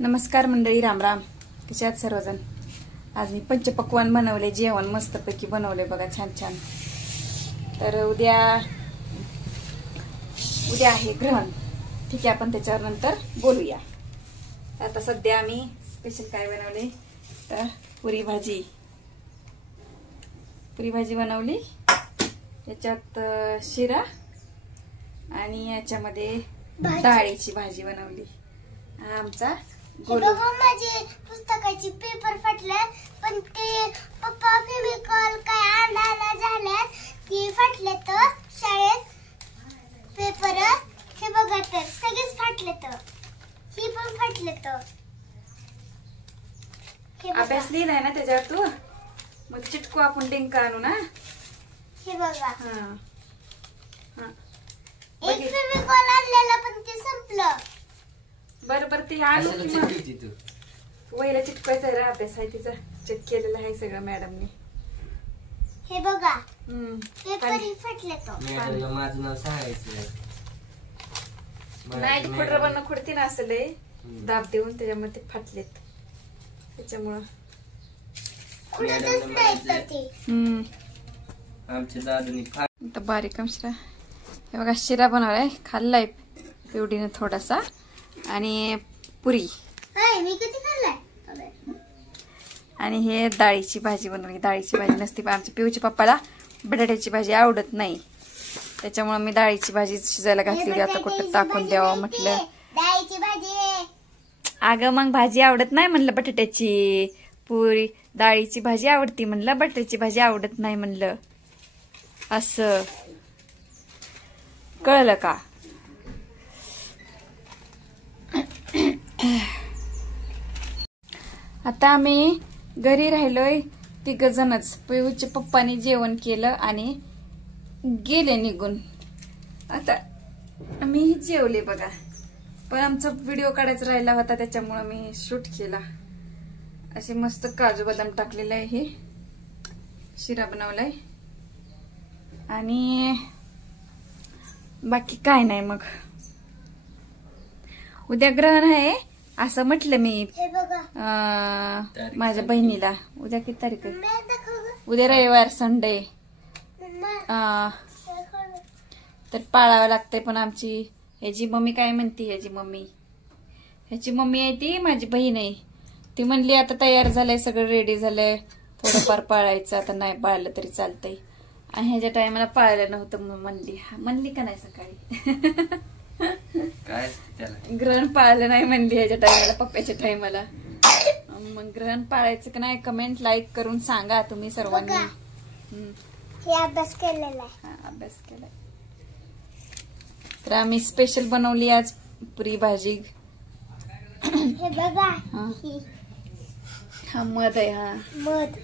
नमस्कार मंडळी, रामराम. कसे आहात सर्वजण? आज मी पंचपक्वान्न बनवले, जेवण मस्तपैकी बनवले बघा, छान छान. तर उद्या आहे ग्रहण. ठीक आहे, आपण त्याच्यावर नंतर बोलूया. आता सध्या आम्ही स्पेशल काय बनवले तर पुरी भाजी बनवली. याच्यात शिरा आणि याच्यामध्ये डाळीची भाजी बनवली. हा आमचा माझे पुस्तकाची पेपर फाटले, पण ते पप्पा फेविकॉल काय आणायला झाल्यात ते फाटले. तर शाळेत पेपर हे बघा, तर सगळेच फाटले. तर ही पण फाटले. तर अभ्यास लिहिलाय ना त्याच्यावर तू, मग चिटकू आपण डिंक आणू ना. हे बघा, हा एक फेविकॉल आणलेला पण ते संपलं. बरोबर, ते आणू वहीला चिटकवायचं आहे. अभ्यास आहे तिचा, चेक केलेला आहे सगळं मॅडमने. हे बघा, पेपर फाटले. मॅडमला माझं नाव सांगायचं नाही, खोडरबांना खोडती ना असं लय दाब देऊन त्याच्यामध्ये फाटलेत. त्याच्यामुळं आमच्या दादूनी तर बारीक शिरा. हे बघा, शिरा बनवलाय, खाल्लाय पिवडीने थोडासा, आणि पुरी, मी किती खाल्लाय. आणि हे डाळीची भाजी बनवली. डाळीची भाजी नसती, पण आमच्या पिऊच्या पप्पाला बटाट्याची भाजी आवडत नाही, त्याच्यामुळे मी डाळीची भाजी शिजायला घातली. आता कुठं टाकून द्यावं म्हटलं. डाळीची भाजी, अगं मग भाजी आवडत नाही म्हणलं बटाट्याची. पुरी डाळीची भाजी आवडती म्हणलं, बटाट्याची भाजी आवडत नाही म्हणलं. असं कळलं का? आता आम्ही घरी राहिलोय तिघजणच. पिऊच्या पप्पानी जेवण केलं आणि गेले निघून. आता आम्ही जेवले बघा, पण आमचा व्हिडिओ काढायचा राहिला होता, त्याच्यामुळे मी शूट केला. असे मस्त काजू बदाम टाकलेलं आहे. हे शिरा बनवलाय आणि बाकी काय नाही. मग उद्या ग्रहण आहे असं म्हटलं मी माझ्या बहिणीला. उद्या किती तारीख आहे? उद्या रविवार, संडे. तर पाळावं लागतंय. पण आमची ह्याची मम्मी काय म्हणते, ह्याची मम्मी आहे ती माझी बहीण आहे. ती म्हणली आता तयार झालंय, सगळं रेडी झालंय, थोडंफार पाळायचं, आता नाही पाळलं तरी चालतंय. आणि ह्याच्या टायमाला पाळलं नव्हतं म्हणली का नाही सकाळी. काय त्याला ग्रहण पाळलं नाही म्हणली ह्याच्या टायमाला, पप्प्याच्या टायमाला. मग ग्रहण पाळायचं का नाही कमेंट लाईक करून सांगा तुम्ही सर्वांनी. अभ्यास केलेला आहे. अभ्यास केलाय. तर आम्ही स्पेशल बनवली आज पुरी भाजी. हे बघा, हा मध आहे. मध.